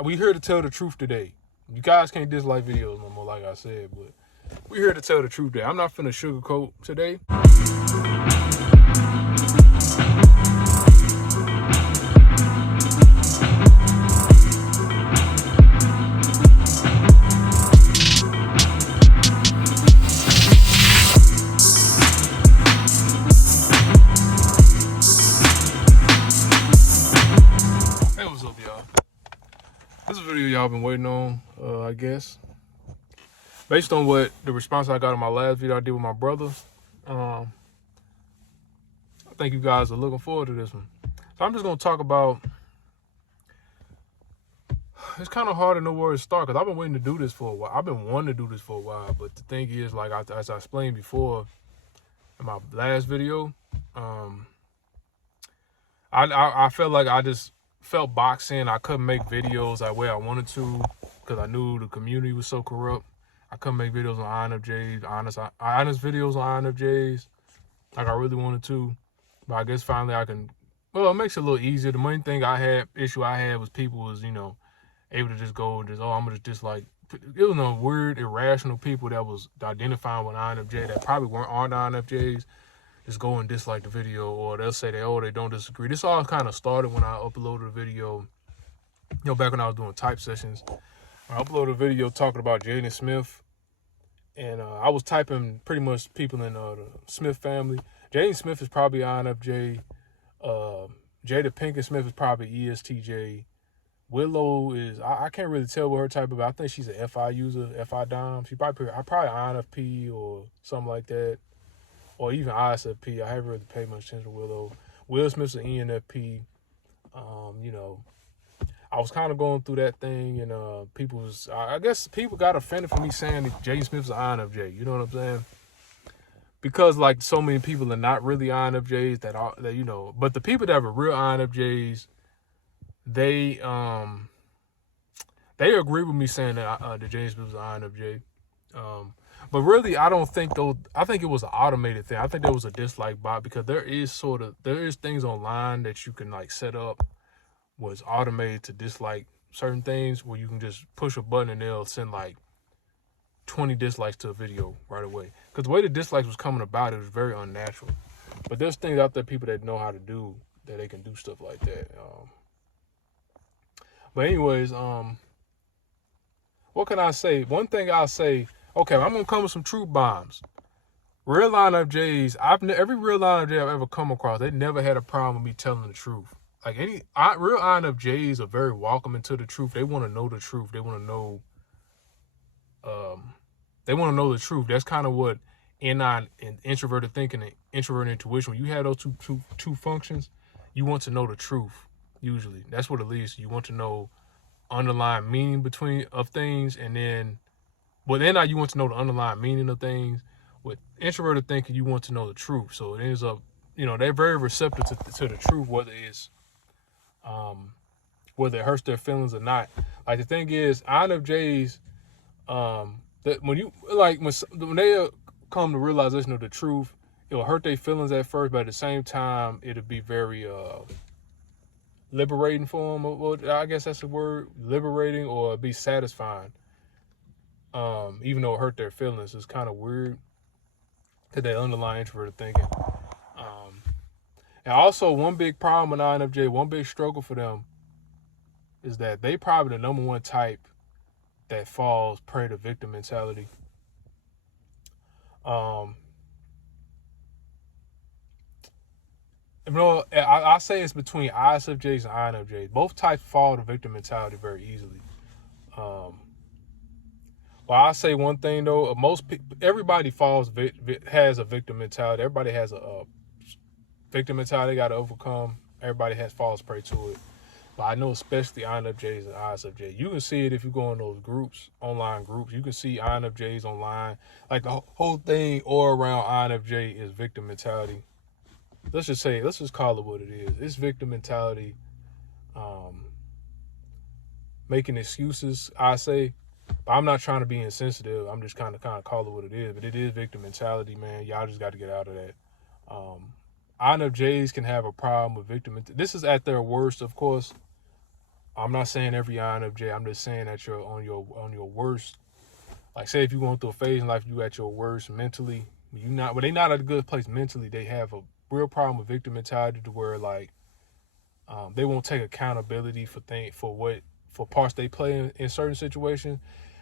we here to tell the truth today. You guys can't dislike videos no more, like I said, but we here to tell the truth today. I'm not finna sugarcoat today. Hey, what's up, y'all? This is a video y'all been waiting on, I guess. Based on what the response I got on my last video I did with my brother, I think you guys are looking forward to this one. So I'm just gonna talk about. It's kind of hard to know where to start because I've been waiting to do this for a while. I've been wanting to do this for a while, but the thing is, like as I explained before in my last video, I felt like I just felt boxed in. I couldn't make videos the way I wanted to because I knew the community was so corrupt. I couldn't make videos on INFJs, honest videos on INFJs like I really wanted to. But I guess finally I can. Well, it makes it a little easier. The main thing issue I had was people was, able to just go and just, I'm gonna just dislike. It was no weird, irrational people that was identifying with INFJ that probably aren't INFJs. Just go and dislike the video, or they'll say they don't disagree. This all kind of started when I uploaded a video, back when I was doing type sessions. I uploaded a video talking about Jaden Smith, and I was typing pretty much people in the Smith family. Jaden Smith is probably INFJ. Jada Pinkett Smith is probably ESTJ. Willow is, I can't really tell what her type of, I think she's an FI user, FI Dom. She probably INFP or something like that. Or even ISFP. I haven't really paid much attention to Willow. Will Smith's an ENFP. I was kind of going through that thing, and I guess people got offended for me saying that Jaden Smith's an INFJ. You know what I'm saying? Because like so many people are not really INFJs but the people that are real INFJs, they agree with me saying that the Jaden Smith was an INFJ. But really, I don't think though. I think it was an automated thing. I think there was a dislike bot because there is things online that you can like set up where it's automated to dislike certain things, where you can just push a button and they'll send like 20 dislikes to a video right away. Because the way the dislikes was coming about, it was very unnatural. But there's things out there, people that know how to do that, they can do stuff like that. But anyways, what can I say? One thing I'll say. Okay, I'm gonna come with some truth bombs. Real INFJs, every real INFJ I've ever come across, they never had a problem with me telling the truth. Like real INFJs are very welcoming to the truth. They want to know the truth. They want to know. They want to know the truth. That's kind of what NI and introverted thinking and introverted intuition. When you have those two functions, you want to know the truth. Usually, that's what it leads to. You want to know underlying meaning of things, and then. But then you want to know the underlying meaning of things. With introverted thinking, you want to know the truth. So it ends up, they're very receptive to the truth, whether it hurts their feelings or not. Like the thing is, INFJs, that when they come to realization of the truth, it'll hurt their feelings at first, but at the same time, it'll be very liberating for them. Well, I guess that's the word, liberating, or be satisfying. Even though it hurt their feelings, it's kind of weird because they underlying introverted thinking. And also, one big problem with INFJ, one big struggle for them is that they probably the number one type that falls prey to victim mentality. I say it's between ISFJs and INFJs. Both types fall to victim mentality very easily. Well, I say one thing though. Everybody has a victim mentality. Everybody has a victim mentality they got to overcome. Everybody falls prey to it. But I know especially INFJs and ISFJs. You can see it if you go in those groups, online groups. You can see INFJs online. Like the whole thing all around INFJ is victim mentality. Let's just call it what it is. It's victim mentality. Making excuses, I say. But I'm not trying to be insensitive. I'm just kind of call it what it is. But it is victim mentality, man. Y'all just got to get out of that. INFJs can have a problem with victim mentality. This is at their worst, of course. I'm not saying every INFJ. I'm just saying that you're on your worst. Like, say if you're going through a phase in life, you at your worst mentally. When they not at a good place mentally, they have a real problem with victim mentality to where like they won't take accountability for parts they play in certain situations.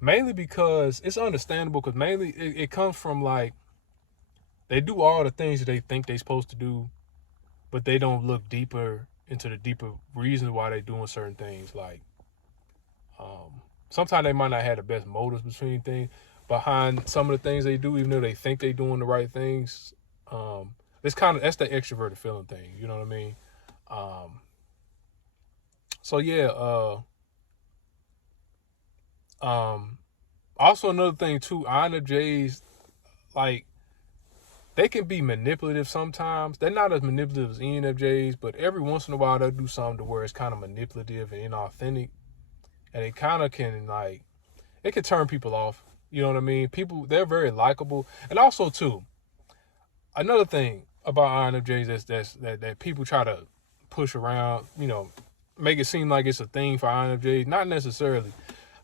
Mainly because it's understandable, because mainly it comes from like they do all the things that they think they're supposed to do, but they don't look deeper into the deeper reasons why they're doing certain things. Like sometimes they might not have the best motives behind some of the things they do, even though they think they're doing the right things. That's the extroverted feeling thing. You know what I mean? So yeah. Also another thing too, INFJs, like, they can be manipulative sometimes. They're not as manipulative as ENFJs, but every once in a while they'll do something to where it's kind of manipulative and inauthentic, and it kind of can like it can turn people off. You know what I mean? People, they're very likable, and also too, another thing about INFJs that people try to push around, make it seem like it's a thing for INFJs. Not necessarily.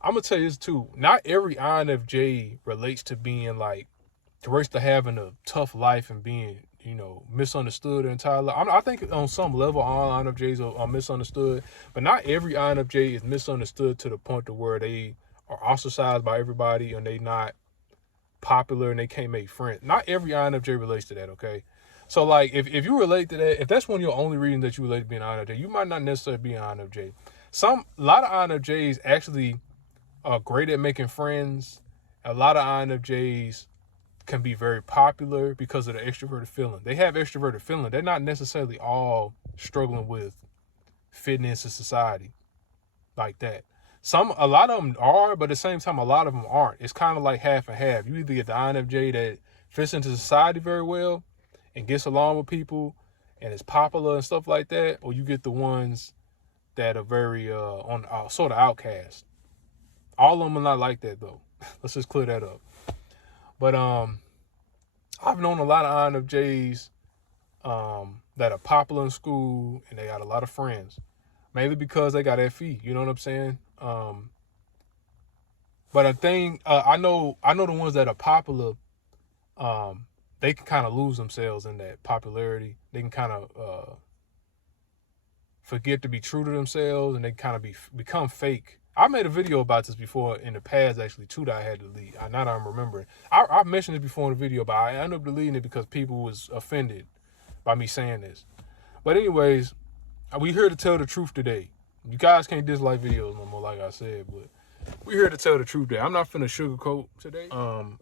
I'm gonna tell you this too. Not every INFJ relates to being like to having a tough life and being, misunderstood their entire life. I think on some level all INFJs are misunderstood, but not every INFJ is misunderstood to the point to where they are ostracized by everybody and they not popular and they can't make friends. Not every INFJ relates to that, okay? So like if you relate to that, if that's one of your only reasons that you relate to being an INFJ, you might not necessarily be an INFJ. A lot of INFJs actually are great at making friends. A lot of INFJs can be very popular because of the extroverted feeling. They have extroverted feeling. They're not necessarily all struggling with fitting into society like that. A lot of them are, but at the same time, a lot of them aren't. It's kind of like half and half. You either get the INFJ that fits into society very well and gets along with people and is popular and stuff like that, or you get the ones that are very sort of outcast. All of them are not like that though. Let's just clear that up. But I've known a lot of INFJs that are popular in school and they got a lot of friends, mainly because they got FE. You know what I'm saying? But a thing I know the ones that are popular, they can kind of lose themselves in that popularity. They can kind of forget to be true to themselves, and they kind of become fake. I made a video about this before in the past, actually, too, that I had to delete. Now that I'm remembering. I've mentioned it before in the video, but I ended up deleting it because people was offended by me saying this. But anyways, we here to tell the truth today. You guys can't dislike videos no more, like I said, but we're here to tell the truth today. I'm not finna sugarcoat today.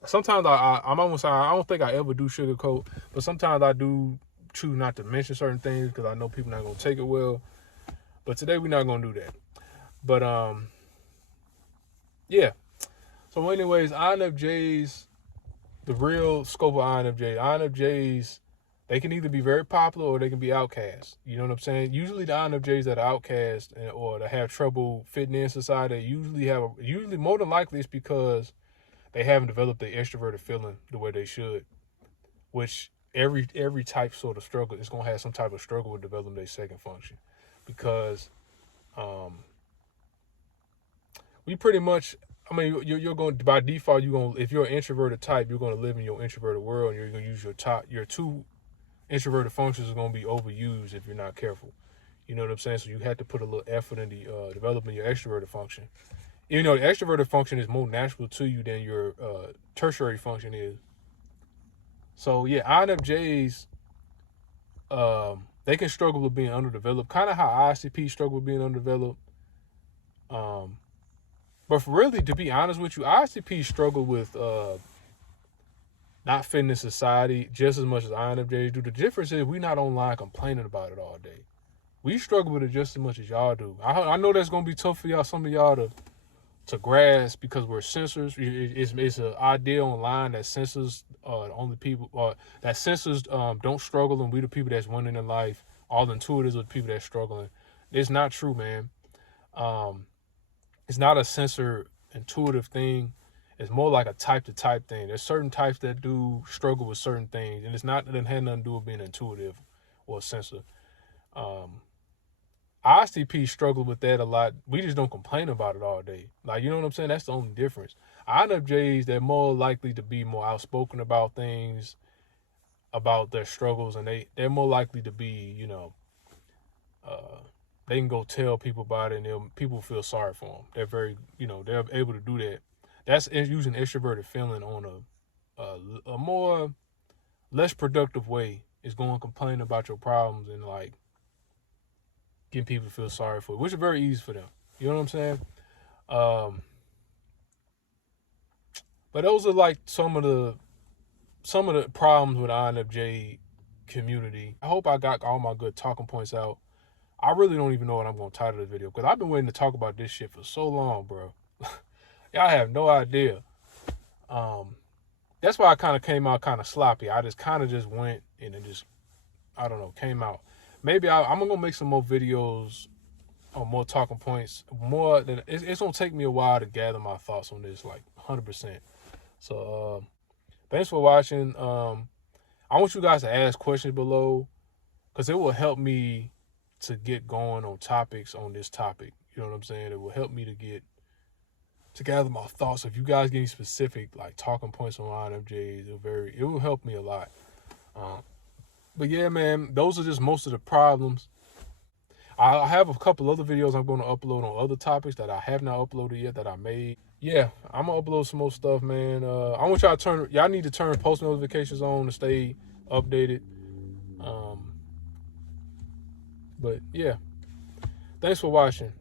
Sometimes I'm almost, I don't think I ever do sugarcoat, but sometimes I do choose not to mention certain things because I know people not gonna take it well. But today we're not gonna do that. But yeah. So anyways, INFJs, the real scope of INFJs, they can either be very popular or they can be outcast. You know what I'm saying? Usually the INFJs that are outcast or that have trouble fitting in society usually more than likely it's because they haven't developed the extroverted feeling the way they should. Which every type sort of struggle is gonna have some type of struggle with developing their second function. Because we pretty much, you're going, by default, if you're an introverted type, you're going to live in your introverted world, and you're going to use your two introverted functions are going to be overused if you're not careful. You know what I'm saying? So you have to put a little effort in the developing your extroverted function. Even though the extroverted function is more natural to you than your tertiary function is. So yeah, INFJs, they can struggle with being underdeveloped, kind of how ISTP struggle with being underdeveloped. But really, to be honest with you, ISTP struggle with not fitting in society just as much as INFJs do. The difference is we're not online complaining about it all day. We struggle with it just as much as y'all do. I know that's gonna be tough for y'all, some of y'all to grasp because we're censors. It's an idea online that censors only people that censors don't struggle, and we the people that's winning in life. All intuitives are the people that's struggling. It's not true, man. It's not a censor intuitive thing. It's more like a type to type thing. There's certain types that do struggle with certain things, and it had nothing to do with being intuitive or a censor. ISTP struggle with that a lot. We just don't complain about it all day. Like, you know what I'm saying? That's the only difference. INFJs, they're more likely to be more outspoken about things, about their struggles, and they're more likely to be, uh, they can go tell people about it, and people feel sorry for them. They're very, they're able to do that. That's using extroverted feeling on a more less productive way. Is going to complain about your problems and like getting people to feel sorry for you, which is very easy for them. You know what I'm saying? Um, but those are like some of the problems with the INFJ community. I hope I got all my good talking points out. I really don't even know what I'm going to title the video because I've been waiting to talk about this shit for so long, bro. Y'all have no idea. That's why I kind of came out kind of sloppy. I just kind of just went and it just, I don't know, came out. Maybe I'm going to make some more videos on more talking points. More than it's going to take me a while to gather my thoughts on this, like 100%. So, thanks for watching. I want you guys to ask questions below because it will help me to get going on topics on this topic. You know what I'm saying? It will help me to gather my thoughts. If you guys get any specific like talking points on INFJs, it will help me a lot. But yeah, man, those are just most of the problems. I have a couple other videos I'm going to upload on other topics that I have not uploaded yet that I made. Yeah, I'm gonna upload some more stuff, man. I want y'all need to turn post notifications on to stay updated. But yeah, thanks for watching.